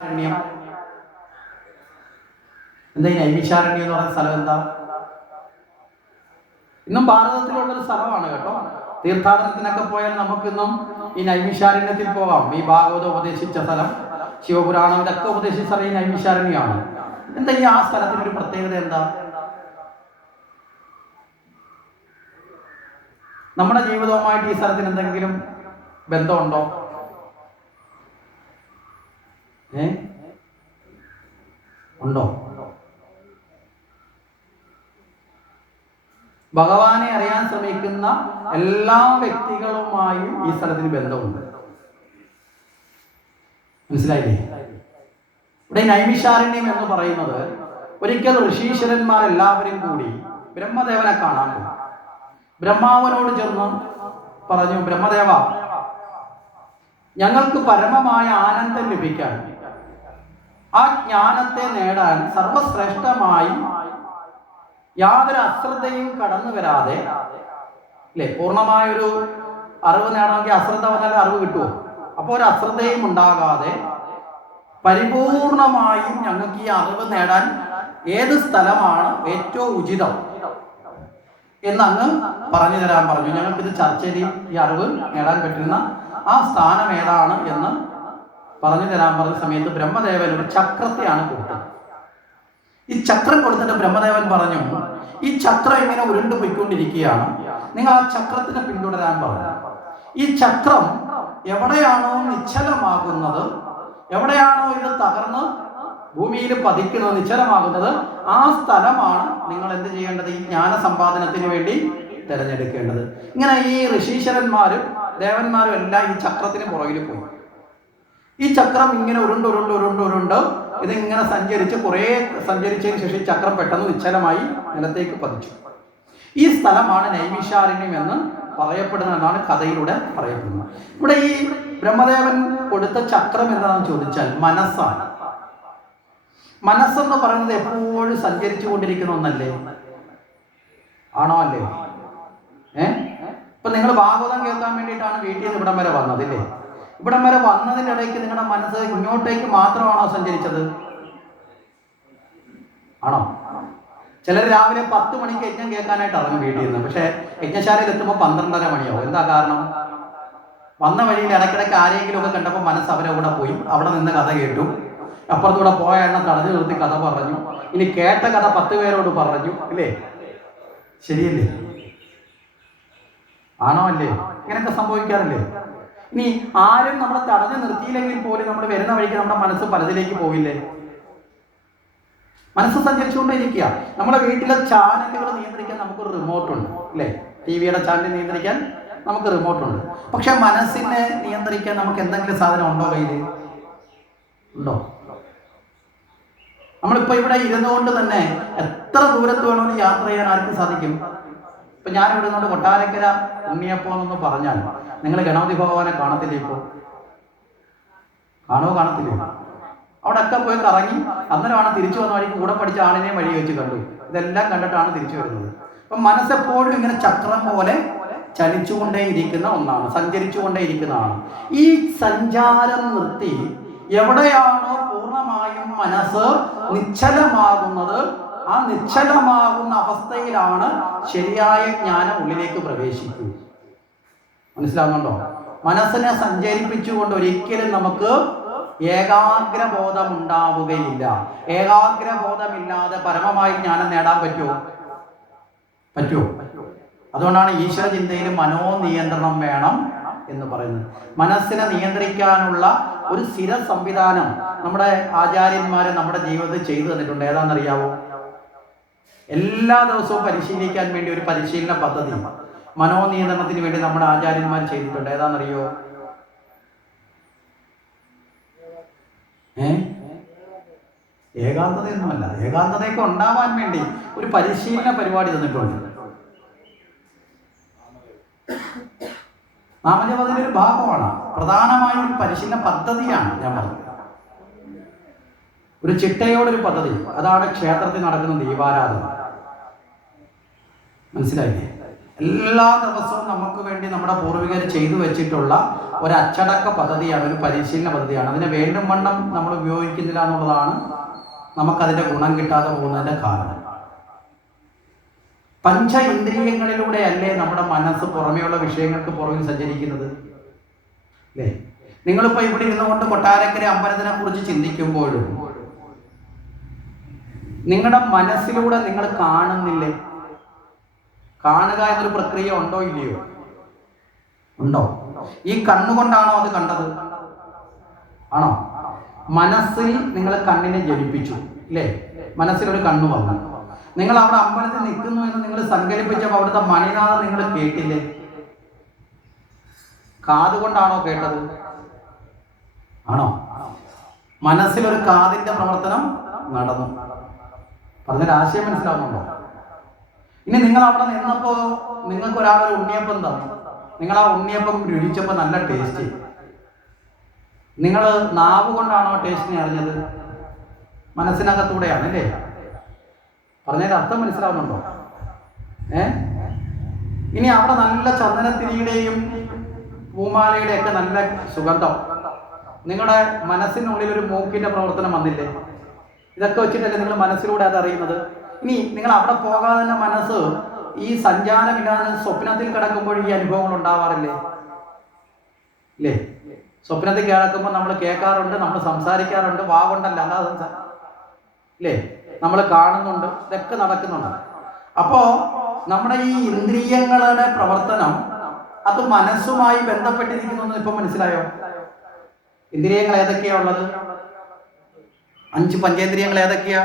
എന്താ ഈ നൈമിഷാരണ്യം എന്ന് പറയുന്ന സ്ഥലം എന്താ? ഇന്നും ഭാരതത്തിലുള്ളൊരു സ്ഥലമാണ് കേട്ടോ. തീർത്ഥാടനത്തിനൊക്കെ പോയാൽ നമുക്കിന്നും ഈ നൈമിഷാരണ്യത്തിൽ പോകാം. ഈ ഭാഗവതം ഉപദേശിച്ച സ്ഥലം, ശിവപുരാണം ഇതൊക്കെ ഉപദേശിച്ച സ്ഥലം ഈ നൈമിഷാരണ്യമാണ്. എന്താ ഈ ആ സ്ഥലത്തിനൊരു പ്രത്യേകത എന്താ? നമ്മുടെ ജീവിതവുമായിട്ട് ഈ സ്ഥലത്തിന് എന്തെങ്കിലും ബന്ധമുണ്ടോ? ഉണ്ടോ? ഭഗവാനെ അറിയാൻ ശ്രമിക്കുന്ന എല്ലാ വ്യക്തികളുമായും ഈ സ്ഥലത്തിന് ബന്ധമുണ്ട്. മനസ്സിലായില്ലേ? ഇവിടെ നൈമിഷാരണ്യം എന്ന് പറയുന്നത് ഒരിക്കൽ ഋഷീശ്വരന്മാരെല്ലാവരും കൂടി ബ്രഹ്മദേവനെ കാണാൻ പോയി. ബ്രഹ്മാവനോട് ചെന്ന് പറഞ്ഞു, ബ്രഹ്മദേവ, ഞങ്ങൾക്ക് പരമമായ ആനന്ദം ലഭിക്കാൻ, ആ ജ്ഞാനത്തെ നേടാൻ സർവശ്രേഷ്ഠമായി യാതൊരു അശ്രദ്ധയും കടന്നു വരാതെ, അല്ലെ, പൂർണ്ണമായൊരു അറിവ് നേടണമെങ്കിൽ അശ്രദ്ധ വന്നാൽ അറിവ് കിട്ടുമോ? അപ്പോൾ ഒരു അശ്രദ്ധയും ഉണ്ടാകാതെ പരിപൂർണമായും ഞങ്ങൾക്ക് ഈ അറിവ് നേടാൻ ഏത് സ്ഥലമാണ് ഏറ്റവും ഉചിതം എന്നങ്ങ് പറഞ്ഞു തരാൻ പറഞ്ഞു. ഞങ്ങൾക്കിത് ചർച്ച ചെയ്ത് ഈ അറിവ് നേടാൻ പറ്റുന്ന ആ സ്ഥാനം ഏതാണ് എന്ന് പറഞ്ഞു തരാൻ പറഞ്ഞ സമയത്ത് ബ്രഹ്മദേവൻ ഒരു ചക്രത്തെയാണ് കൊടുത്തത്. ഈ ചക്രം കൊടുത്തിട്ട് ബ്രഹ്മദേവൻ പറഞ്ഞു, ഈ ചക്രം ഇങ്ങനെ ഉരുണ്ടു പോയിക്കൊണ്ടിരിക്കുകയാണ്, നിങ്ങൾ ആ ചക്രത്തിനെ പിന്തുടരാൻ പറഞ്ഞു. ഈ ചക്രം എവിടെയാണോ നിശ്ചലമാകുന്നത്, എവിടെയാണോ ഇത് തകർന്ന് ഭൂമിയിൽ പതിക്കുന്നത്, നിശ്ചലമാകുന്നത്, ആ സ്ഥലമാണ് നിങ്ങൾ എന്ത് ചെയ്യേണ്ടത്? ഈ ജ്ഞാന സമ്പാദനത്തിന് വേണ്ടി തിരഞ്ഞെടുക്കേണ്ടത്. ഇങ്ങനെ ഈ ഋഷീശ്വരന്മാരും ദേവന്മാരും എല്ലാം ഈ ചക്രത്തിന് പുറകിൽ പോയി. ഈ ചക്രം ഇങ്ങനെ ഉരുണ്ട് ഇതിങ്ങനെ സഞ്ചരിച്ച് കുറേ സഞ്ചരിച്ചതിന് ശേഷം ഈ ചക്രം പെട്ടെന്ന് നിശ്ചലമായി നിലത്തേക്ക് പതിച്ചു. ഈ സ്ഥലമാണ് നൈമിഷാരണ്യം എന്ന് പറയപ്പെടുന്നതെന്നാണ് കഥയിലൂടെ പറയപ്പെടുന്നത്. ഇവിടെ ഈ ബ്രഹ്മദേവൻ കൊടുത്ത ചക്രം എന്താണെന്ന് ചോദിച്ചാൽ മനസ്സാണ്. മനസ്സെന്ന് പറയുന്നത് എപ്പോഴും സഞ്ചരിച്ചു കൊണ്ടിരിക്കുന്ന ഒന്നല്ലേ? ആണോ അല്ലേ? ഇപ്പൊ നിങ്ങൾ ഭാഗവതം കേൾക്കാൻ വേണ്ടിയിട്ടാണ് വീട്ടിൽ നിന്ന് ഇവിടം വരെ വന്നതില്ലേ? ഇവിടം വരെ വന്നതിൻ്റെ ഇടയ്ക്ക് നിങ്ങളുടെ മനസ്സ് ഇങ്ങോട്ടേക്ക് മാത്രമാണോ സഞ്ചരിച്ചത്? ആണോ? ചിലർ രാവിലെ 10 മണിക്ക് യജ്ഞം കേൾക്കാനായിട്ട് ഇറങ്ങും വീട്ടിൽ നിന്ന്. പക്ഷെ യജ്ഞശാലയിൽ എത്തുമ്പോൾ 12:30 മണിയാവും. എന്താ കാരണം? വന്ന വഴിയിൽ ഇടയ്ക്കിടയ്ക്ക് ആരെങ്കിലും ഒക്കെ കണ്ടപ്പോൾ മനസ്സ് അവരെ കൂടെ പോയി, അവിടെ നിന്ന് കഥ കേട്ടു, അപ്പുറത്തൂടെ പോയ എണ്ണ തടഞ്ഞു നിർത്തി കഥ പറഞ്ഞു, ഇനി കേട്ട കഥ 10 പേരോട് പറഞ്ഞു, ഇല്ലേ? ശരിയല്ലേ? ആണോ അല്ലേ? ഇങ്ങനെയൊക്കെ സംഭവിക്കാറില്ലേ? ഇനി ആരും നമ്മളെ തടഞ്ഞു നിർത്തിയില്ലെങ്കിൽ പോലും നമ്മൾ വരുന്ന വഴിക്ക് നമ്മുടെ മനസ്സ് പലതിലേക്ക് പോവില്ലേ? മനസ്സ് സഞ്ചരിച്ചുകൊണ്ടേയിരിക്കുക. നമ്മുടെ വീട്ടിലെ ചാനലുകൾ നിയന്ത്രിക്കാൻ നമുക്കൊരു റിമോട്ടുണ്ട്, അല്ലേ? TV-യുടെ ചാനൽ നിയന്ത്രിക്കാൻ നമുക്ക് റിമോട്ടുണ്ട്. പക്ഷെ മനസ്സിനെ നിയന്ത്രിക്കാൻ നമുക്ക് എന്തെങ്കിലും സാധനം ഉണ്ടോ കയ്യിൽ? ഉണ്ടോ? നമ്മളിപ്പോ ഇവിടെ ഇരുന്നുകൊണ്ട് തന്നെ എത്ര ദൂരത്ത് വേണമെങ്കിലും യാത്ര ചെയ്യാൻ ആർക്കും സാധിക്കും. ഇപ്പൊ ഞാൻ ഇവിടെ നിന്നുകൊണ്ട് കൊട്ടാരക്കര ഉണ്ണിയപ്പോ എന്നൊന്ന് പറഞ്ഞാൽ നിങ്ങൾ ഗണപതി ഭഗവാനെ കാണത്തില്ലേ? ഇപ്പോൾ കാണത്തില്ലേ? അവിടെ ഒക്കെ പോയി കറങ്ങി അന്നേരമാണ് തിരിച്ചു വന്ന വഴിക്ക് കൂടെ പഠിച്ച ആളിനെ വഴി വെച്ച് കണ്ടു. ഇതെല്ലാം കണ്ടിട്ടാണ് തിരിച്ചു വരുന്നത്. അപ്പം മനസ്സെപ്പോഴും ഇങ്ങനെ ചക്രം പോലെ ചലിച്ചുകൊണ്ടേയിരിക്കുന്ന ഒന്നാണ്, സഞ്ചരിച്ചുകൊണ്ടേയിരിക്കുന്നതാണ്. ഈ സഞ്ചാരം നിർത്തി എവിടെയാണോ പൂർണ്ണമായും മനസ്സ് നിശ്ചലമാകുന്നത്, ആ നിശ്ചലമാകുന്ന അവസ്ഥയിലാണ് ശരിയായ ജ്ഞാനം ഉള്ളിലേക്ക് പ്രവേശിക്കുക. മനസ്സിലാവുന്നുണ്ടോ? മനസ്സിനെ സഞ്ചരിപ്പിച്ചുകൊണ്ട് ഒരിക്കലും നമുക്ക് ഏകാഗ്രബോധം ഉണ്ടാവുകയില്ല. ഏകാഗ്രബോധമില്ലാതെ പരമമായി ജ്ഞാനം നേടാൻ പറ്റുമോ? അതുകൊണ്ടാണ് ഈശ്വര ചിന്തയിൽ മനോനിയന്ത്രണം വേണം എന്ന് പറയുന്നത്. മനസ്സിനെ നിയന്ത്രിക്കാനുള്ള ഒരു സ്ഥിര സംവിധാനം നമ്മുടെ ആചാര്യന്മാരെ നമ്മുടെ ജീവിതത്തിൽ ചെയ്തു തന്നിട്ടുണ്ട്. ഏതാണെന്നറിയാവോ? എല്ലാ ദിവസവും പരിശീലിക്കാൻ വേണ്ടി ഒരു പരിശീലന പദ്ധതി മനോനിയന്ത്രണത്തിന് വേണ്ടി നമ്മുടെ ആചാര്യന്മാർ ചെയ്തിട്ടുണ്ട്. ഏതാണെന്നറിയോ? ഏകാന്തതയൊന്നുമല്ല. ഏകാന്തതയൊക്കെ ഉണ്ടാവാൻ വേണ്ടി ഒരു പരിശീലന പരിപാടി തന്നിട്ടുണ്ട്. നാമജപത്തിന്റെ ഒരു ഭാഗമാണ്, പ്രധാനമായും ഒരു പരിശീലന പദ്ധതിയാണ് ഞാൻ പറഞ്ഞത്. ഒരു ചിട്ടയോടൊരു പദ്ധതി. അതാണ് ക്ഷേത്രത്തിൽ നടക്കുന്ന ദീപാരാധന. മനസ്സിലായില്ലേ? എല്ലാ ദിവസവും നമുക്ക് വേണ്ടി നമ്മുടെ പൂർവികർ ചെയ്തു വെച്ചിട്ടുള്ള ഒരു അച്ചടക്ക പദ്ധതിയാണ്, ഒരു പരിശീലന പദ്ധതിയാണ്. അതിനെ വേണ്ടും വണ്ണം നമ്മൾ ഉപയോഗിക്കുന്നില്ല എന്നുള്ളതാണ് നമുക്കതിൻ്റെ ഗുണം കിട്ടാതെ പോകുന്നതിൻ്റെ കാരണം. പഞ്ച ഇന്ദ്രിയങ്ങളിലൂടെ അല്ലേ നമ്മുടെ മനസ്സ് പുറമെയുള്ള വിഷയങ്ങൾക്ക് പുറകിൽ സഞ്ചരിക്കുന്നത് അല്ലേ? നിങ്ങളിപ്പോൾ ഇവിടെ ഇരുന്നുകൊണ്ട് കൊട്ടാരക്കര അമ്പലത്തിനെ കുറിച്ച് ചിന്തിക്കുമ്പോഴും നിങ്ങളുടെ മനസ്സിലൂടെ നിങ്ങൾ കാണുന്നില്ലേ? കാണുക എന്നൊരു പ്രക്രിയ ഉണ്ടോ ഇല്ലയോ? ഉണ്ടോ? ഈ കണ്ണുകൊണ്ടാണോ അത് കണ്ടത്? ആണോ? മനസ്സിൽ നിങ്ങൾ കണ്ണിനെ ജനിപ്പിച്ചു അല്ലേ? മനസ്സിലൊരു കണ്ണു വന്നു. നിങ്ങൾ അവിടെ അമ്പലത്തിൽ നിൽക്കുന്നു എന്ന് നിങ്ങൾ സങ്കല്പിച്ചപ്പോൾ അവിടുത്തെ മണിനാഥം നിങ്ങൾ കേട്ടില്ലേ? കാതുകൊണ്ടാണോ കേട്ടത്? ആണോ? മനസ്സിലൊരു കാതിന്റെ പ്രവർത്തനം നടന്നു. പറഞ്ഞൊരു ആശയം മനസ്സിലാവുന്നുണ്ടോ? ഇനി നിങ്ങൾ അവിടെ നിന്നപ്പോ നിങ്ങൾക്ക് ഒരാളൊരു ഉണ്ണിയപ്പം തന്നു. നിങ്ങൾ ആ ഉണ്ണിയപ്പം രുചിച്ചപ്പോൾ നല്ല ടേസ്റ്റ്. നിങ്ങൾ നാവ് കൊണ്ടാണോ ടേസ്റ്റിനെ അറിഞ്ഞത്? മനസ്സിനകത്തൂടെയാണ് അല്ലേ? പറഞ്ഞതിന്റെ അർത്ഥം മനസ്സിലാവുന്നുണ്ടോ? ഇനി അവിടെ നല്ല ചന്ദനത്തിരിയുടെയും പൂമാലയുടെ ഒക്കെ നല്ല സുഗന്ധം, നിങ്ങളുടെ മനസ്സിനുള്ളിൽ ഒരു മൂക്കിന്റെ പ്രവർത്തനം വന്നില്ലേ? ഇതൊക്കെ വെച്ചിട്ടല്ലേ നിങ്ങൾ മനസ്സിലൂടെ അത് അറിയുന്നത്. ഇനി നിങ്ങൾ അവിടെ പോകാതെ തന്നെ മനസ്സ് ഈ സഞ്ചാരമില്ലാതെ സ്വപ്നത്തിൽ കിടക്കുമ്പോൾ ഈ അനുഭവങ്ങൾ ഉണ്ടാവാറില്ലേ? ഇല്ലേ? സ്വപ്നത്തിൽ കിടക്കുമ്പോൾ നമ്മൾ കേൾക്കാറുണ്ട്, നമ്മൾ സംസാരിക്കാറുണ്ട്, വാ കൊണ്ടല്ല, അല്ലാതെ ഇല്ലേ? നമ്മൾ കാണുന്നുണ്ട്, ഇതൊക്കെ നടക്കുന്നുണ്ട്. അപ്പോ നമ്മുടെ ഈ ഇന്ദ്രിയങ്ങളുടെ പ്രവർത്തനം അത് മനസ്സുമായി ബന്ധപ്പെട്ടിരിക്കുന്നു എന്ന് ഇപ്പൊ മനസ്സിലായോ? ഇന്ദ്രിയങ്ങൾ ഏതൊക്കെയാ ഉള്ളത്? 5 പഞ്ചേന്ദ്രിയങ്ങൾ ഏതൊക്കെയാ?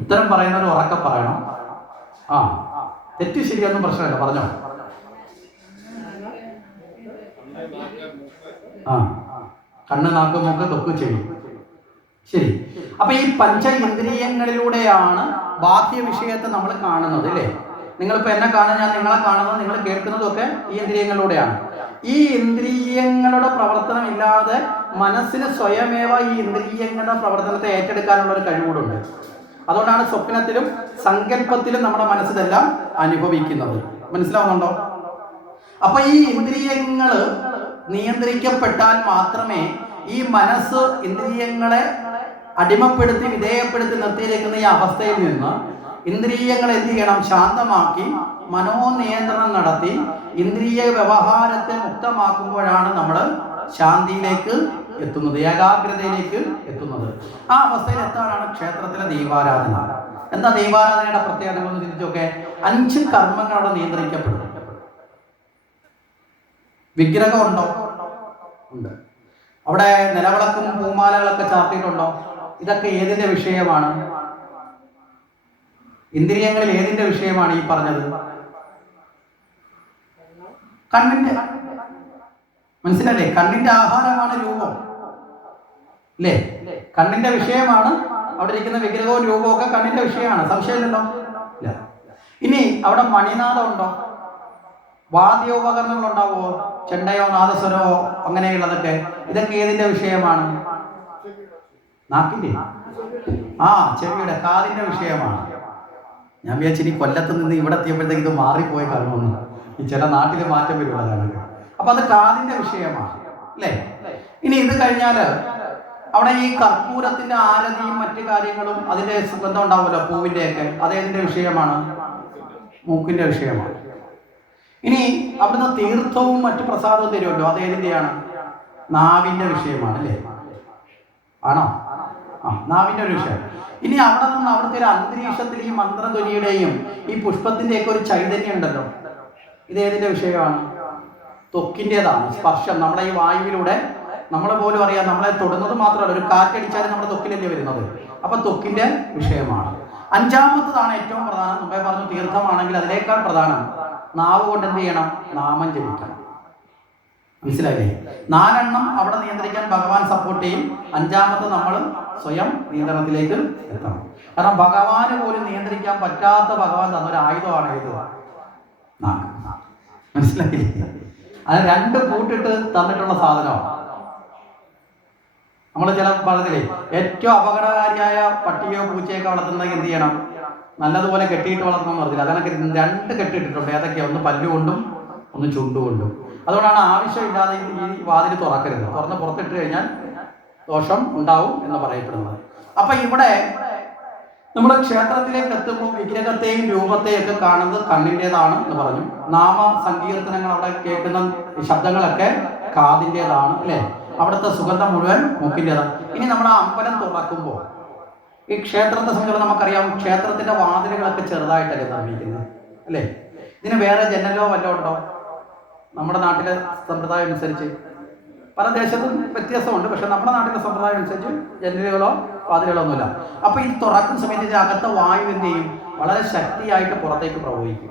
ഉത്തരം പറയുന്നവർ ഉറക്കെ പറയണം. ആ, തെറ്റ് ശരിയൊന്നും പ്രശ്നമില്ല, പറഞ്ഞോ. ആ, കണ്ണ്, നാക്ക്, മൂക്ക്, തൊക്ക്, ചെവി. ശരി. അപ്പൊ ഈ പഞ്ച ഇന്ദ്രിയങ്ങളിലൂടെയാണ് ബാഹ്യ വിഷയത്തെ നമ്മൾ കാണുന്നത് അല്ലേ? നിങ്ങളിപ്പോ എന്നെ കാണുന്നത്, ഞാൻ നിങ്ങളെ കാണുന്നത്, നിങ്ങൾ കേൾക്കുന്നതും ഒക്കെ ഈ ഇന്ദ്രിയങ്ങളിലൂടെയാണ്. ഈ ഇന്ദ്രിയങ്ങളുടെ പ്രവർത്തനം ഇല്ലാതെ മനസ്സിന് സ്വയമേവ ഈ ഇന്ദ്രിയങ്ങളുടെ പ്രവർത്തനത്തെ ഏറ്റെടുക്കാനുള്ള ഒരു കഴിവുകളുണ്ട്. അതുകൊണ്ടാണ് സ്വപ്നത്തിലും സങ്കല്പത്തിലും നമ്മുടെ മനസ്സിലെല്ലാം അനുഭവിക്കുന്നത്. മനസ്സിലാവുന്നുണ്ടോ? അപ്പൊ ഈ ഇന്ദ്രിയങ്ങൾ നിയന്ത്രിക്കപ്പെട്ടാൽ മാത്രമേ ഈ മനസ്സ് ഇന്ദ്രിയങ്ങളെ അടിമപ്പെടുത്തി വിധേയപ്പെടുത്തി നിർത്തിയിരിക്കുന്ന ഈ അവസ്ഥയിൽ നിന്ന് ഇന്ദ്രിയങ്ങൾ എന്ത് ചെയ്യണം? ശാന്തമാക്കി മനോനിയന്ത്രണം നടത്തി ഇന്ദ്രിയ വ്യവഹാരത്തെ മുക്തമാക്കുമ്പോഴാണ് നമ്മൾ ശാന്തിയിലേക്ക് എത്തുന്നത്, ഏകാഗ്രതയിലേക്ക് എത്തുന്നത്. ആ അവസ്ഥയിൽ എത്താനാണ് ക്ഷേത്രത്തിലെ ദീപാരാധന. എന്താ ദീപാരാധനയുടെ പ്രത്യേകത? നിങ്ങൾ ചിന്തിച്ചൊക്കെ 5 കർമ്മങ്ങൾ അവിടെ നിയന്ത്രിക്കപ്പെടും. വിഗ്രഹം ഉണ്ടോ? ഉണ്ട്. അവിടെ നിലവിളക്കും പൂമാലകളൊക്കെ ചാർത്തിയിട്ടുണ്ടോ? ഇതൊക്കെ ഏതിന്റെ വിഷയമാണ്? ഇന്ദ്രിയങ്ങളിൽ ഏതിന്റെ വിഷയമാണ് ഈ പറഞ്ഞത്? കണ്ണിന്റെ. മനസ്സിലല്ലേ? കണ്ണിന്റെ ആഹാരമാണ് രൂപം അല്ലേ? കണ്ണിന്റെ വിഷയമാണ്. അവിടെ ഇരിക്കുന്ന വിഗ്രഹവും രൂപവും ഒക്കെ കണ്ണിന്റെ വിഷയമാണ്, സംശയമില്ലല്ലോ. ഇല്ല. ഇനി അവിടെ മണിനാഥം ഉണ്ടോ? വാദ്യോപകരണങ്ങൾ ഉണ്ടാവുമോ? ചെണ്ടയോ നാദസ്വരമോ അങ്ങനെയുള്ളതൊക്കെ? ഇതൊക്കെ ഏതിന്റെ വിഷയമാണ്? നാക്കിന്റെ. ആ, ചെവിയുടെ, കാതിന്റെ വിഷയമാണ്. ഞാൻ വിചാരിച്ചു ഇനി കൊല്ലത്ത് നിന്ന് ഇവിടെ എത്തിയപ്പോഴത്തേക്ക് ഇത് മാറിപ്പോയി കാണുമെന്ന്. ഈ ചില നാട്ടിൽ മാറ്റം വരുന്നതാണ്. അപ്പൊ അത് കാതിന്റെ വിഷയമാണ് അല്ലേ? ഇനി ഇത് കഴിഞ്ഞാല് അവിടെ ഈ കർപ്പൂരത്തിന്റെ ആരതിയും മറ്റു കാര്യങ്ങളും അതിന്റെ സുഗന്ധം ഉണ്ടാവുമല്ലോ, പൂവിന്റെ ഒക്കെ, അതേതിന്റെ വിഷയമാണ്? മൂക്കിന്റെ വിഷയമാണ്. ഇനി അവിടുന്ന് തീർത്ഥവും മറ്റു പ്രസാദവും തരുമല്ലോ, അതേതിന്റെയാണ്? നാവിന്റെ വിഷയമാണ് അല്ലേ? ആണോ? ആ, നാവിന്റെ ഒരു വിഷയം. ഇനി അവിടെ നിന്ന് അവിടുത്തെ ഒരു അന്തരീക്ഷത്തിൽ ഈ മന്ത്രധ്വനിയുടെയും ഈ പുഷ്പത്തിന്റെയൊക്കെ ഒരു ചൈതന്യം ഉണ്ടല്ലോ, ഇത് ഏതിന്റെ വിഷയമാണ്? ത്വക്കിൻ്റെതാണ്. സ്പർശം നമ്മുടെ ഈ വായുവിലൂടെ നമ്മൾ പോലും അറിയാം, നമ്മളെ തൊടുന്നത് മാത്രമല്ല, ഒരു കാറ്റടിച്ചാലും നമ്മുടെ ത്വക്കിലല്ലേ വരുന്നത്. അപ്പൊ ത്വക്കിന്റെ വിഷയമാണ്. 5ാമത്തതാണ് ഏറ്റവും പ്രധാനം. മുമ്പേ പറഞ്ഞു തീർത്ഥമാണെങ്കിൽ അതിനേക്കാൾ പ്രധാനം നാവ് കൊണ്ട് എന്ത് ചെയ്യണം? നാമം ജപിക്കണം. മനസ്സിലായില്ലേ? 4 എണ്ണം അവിടെ നിയന്ത്രിക്കാൻ ഭഗവാൻ സപ്പോർട്ട് ചെയ്യും. 5ാമത്തെ നമ്മൾ സ്വയം നിയന്ത്രണത്തിലേക്ക് എത്തണം. കാരണം ഭഗവാന് പോലും നിയന്ത്രിക്കാൻ പറ്റാത്ത ഭഗവാൻ തന്നൊരു ആയുധമാണ് ഇത്, നാക്ക്. മനസ്സിലായില്ലേ? അത് 2 കൂട്ടിട്ട് തന്നിട്ടുള്ള സാധനമാണ്. നമ്മൾ ചില പറഞ്ഞില്ലേ, ഏറ്റവും അപകടകാരിയായ പട്ടിയോ പൂച്ചയൊക്കെ വളർത്തുന്നെങ്കിൽ എന്ത് ചെയ്യണം? നല്ലതുപോലെ കെട്ടിയിട്ട് വളർത്തണം പറഞ്ഞില്ല. അതൊക്കെ 2 കെട്ടിയിട്ടിട്ടുണ്ട്. ഏതൊക്കെയാണ്? ഒന്ന് പല്ലുകൊണ്ടും ഒന്ന് ചുണ്ടുകൊണ്ടും. അതുകൊണ്ടാണ് ആവശ്യമില്ലാതെ ഈ വാതിൽ തുറക്കരുത്. തുറന്ന് പുറത്തിട്ട് കഴിഞ്ഞാൽ ദോഷം ഉണ്ടാവും എന്ന് പറയപ്പെടുന്നത്. അപ്പൊ ഇവിടെ നമ്മൾ ക്ഷേത്രത്തിലേക്ക് എത്തുമ്പോൾ വിഗ്രഹത്തെയും രൂപത്തെയും ഒക്കെ കാണുന്നത് കണ്ണിൻ്റെതാണ് എന്ന് പറഞ്ഞു. നാമ സങ്കീർത്തനങ്ങൾ അവിടെ കേൾക്കുന്ന ശബ്ദങ്ങളൊക്കെ കാതിൻ്റെതാണ് അല്ലേ? അവിടുത്തെ സുഗന്ധം മുഴുവൻ മൂക്കിൻ്റെതാണ്. ഇനി നമ്മൾ ആ അമ്പലം തുറക്കുമ്പോൾ ഈ ക്ഷേത്രത്തെ സംബന്ധിച്ച് നമുക്കറിയാം, ക്ഷേത്രത്തിന്റെ വാതിലുകളൊക്കെ ചെറുതായിട്ടല്ലേ നിർമ്മിക്കുന്നത് അല്ലേ? ഇതിന് വേറെ ജനലോ വല്ലതും ഉണ്ടോ? നമ്മുടെ നാട്ടിലെ സമ്പ്രദായം അനുസരിച്ച് പല ദേശത്തും വ്യത്യാസമുണ്ട്. പക്ഷെ നമ്മുടെ നാട്ടിലെ സമ്പ്രദായം അനുസരിച്ച് ജനലുകളോ വാതിലുകളോ ഒന്നുമില്ല. അപ്പൊ ഈ തുറക്കുന്ന സമയത്ത് ഇത് അകത്തെ വായുവിൻ്റെയും വളരെ ശക്തിയായിട്ട് പുറത്തേക്ക് പ്രവഹിക്കും.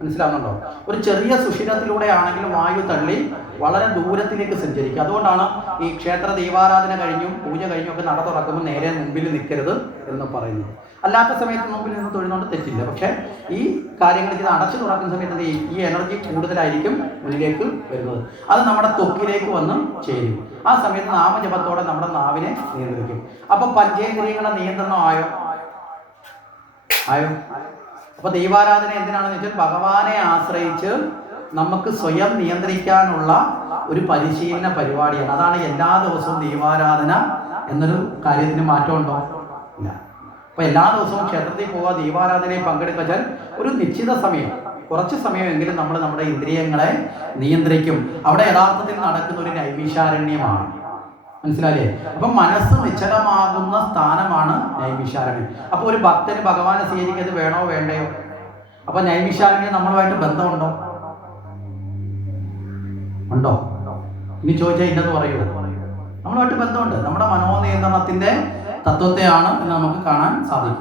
മനസ്സിലാവുന്നുണ്ടോ? ഒരു ചെറിയ സുഷിരത്തിലൂടെ ആണെങ്കിലും വായു തള്ളി വളരെ ദൂരത്തിലേക്ക് സഞ്ചരിക്കും. അതുകൊണ്ടാണ് ഈ ക്ഷേത്ര ദീപാരാധന കഴിഞ്ഞും പൂജ കഴിഞ്ഞും ഒക്കെ നട തുറക്കുമ്പോൾ നേരെ മുമ്പിൽ നിൽക്കരുത് എന്ന് പറയുന്നത്. അല്ലാത്ത സമയത്ത് മുമ്പിൽ നിന്ന് തൊഴുന്നുകൊണ്ട് തെറ്റില്ല. പക്ഷെ ഈ കാര്യങ്ങൾ ഇത് അടച്ചു തുറക്കുന്ന സമയത്ത് ഈ എനർജി കൂടുതലായിരിക്കും മുന്നിലേക്ക് വരുന്നത്. അത് നമ്മുടെ ത്വക്കിലേക്ക് വന്ന് ചേരും. ആ സമയത്ത് നാമജപത്തോടെ നമ്മുടെ നാവിനെ നിയന്ത്രിക്കും. അപ്പൊ പഞ്ചേന്ദ്രിയങ്ങളുടെ നിയന്ത്രണം ആയോ? അപ്പൊ ദൈവാരാധന എന്തിനാണെന്ന് വെച്ചാൽ ഭഗവാനെ ആശ്രയിച്ച് നമുക്ക് സ്വയം നിയന്ത്രിക്കാനുള്ള ഒരു പരിശീലന പരിപാടിയാണ്. അതാണ് എല്ലാ ദിവസവും ദൈവാരാധന എന്നൊരു കാര്യത്തിന് മാറ്റമുണ്ടോ? ഇല്ല. അപ്പൊ എല്ലാ ദിവസവും ക്ഷേത്രത്തിൽ പോവുക, ദൈവാരാധനയിൽ പങ്കെടുക്കാൻ ഒരു നിശ്ചിത സമയം, കുറച്ച് സമയമെങ്കിലും നമ്മൾ നമ്മുടെ ഇന്ദ്രിയങ്ങളെ നിയന്ത്രിക്കും. അവിടെ യഥാർത്ഥത്തിൽ നടക്കുന്ന ഒരു നൈമിഷാരണ്യമാണ്. മനസ്സിലായില്ലേ? അപ്പൊ മനസ്സ് നിശ്ചലമാകുന്ന സ്ഥാനമാണ് നൈമിഷാരണ്യം. അപ്പൊ ഒരു ഭക്തന് ഭഗവാനെ സ്വീകരിക്കുന്നത് വേണോ വേണ്ടയോ? അപ്പൊ നൈമിഷാരണ്യം നമ്മളുമായിട്ട് ബന്ധമുണ്ടോ? ഉണ്ടോ? ഇനി ചോദിച്ചാൽ ഇല്ലെന്ന് പറയുമോ? നമ്മളുമായിട്ട് ബന്ധമുണ്ട്. നമ്മുടെ മനോനിയന്ത്രണത്തിന്റെ തത്വത്തെയാണ് എന്ന് നമുക്ക് കാണാൻ സാധിക്കും.